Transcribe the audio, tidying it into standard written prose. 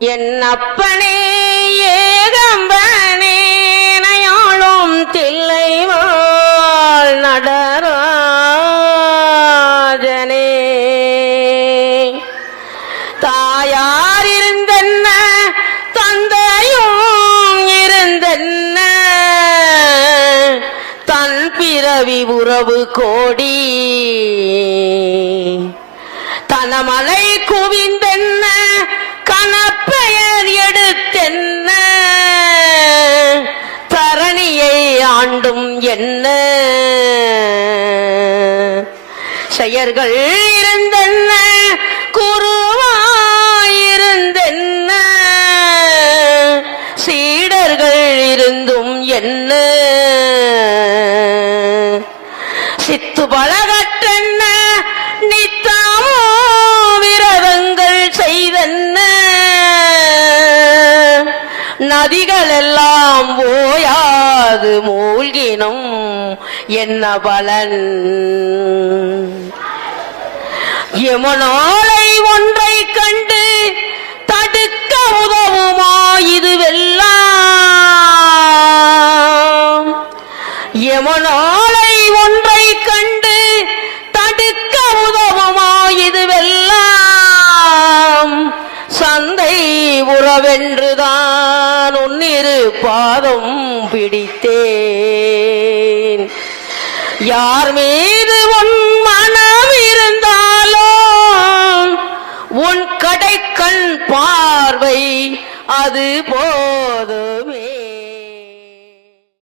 என் அப்பனே ஏகம்பனே நயாளும் தில்லைவாழ் நடராஜனே தாயார் இருந்தென்ன தந்தையும் இருந்தென்ன தன் பிறவி உறவு கோடி தனமலை குவிந்தென்ன கனப்பெயர் எடுத்தென்ன தரணியை ஆண்டும் என்ன செயர்கள் இருந்தென்ன குருவாயிருந்தென்ன சீடர்கள் இருந்தும் என்ன சித்து பலகட்டென்ன நித்தாமோ விரதங்கள் செய்தென்ன நதிகள் எல்லாம் ஓயாது மூழ்கினும் என்ன பலன் யமனாலை ஒன்றை கண்டு தடுக்க உதவுமா இதுவெல்லாம் யமனாலை ஒன்றை கண்டு தடுக்க உதவுமா இதுவெல்லாம் சந்தை உறவென்றுதான் உன்னிரு பாதம் பிடித்தேன் யார் மீது உன் மனம் இருந்தாலும் உன் கடைக்கண் பார்வை அது போதும்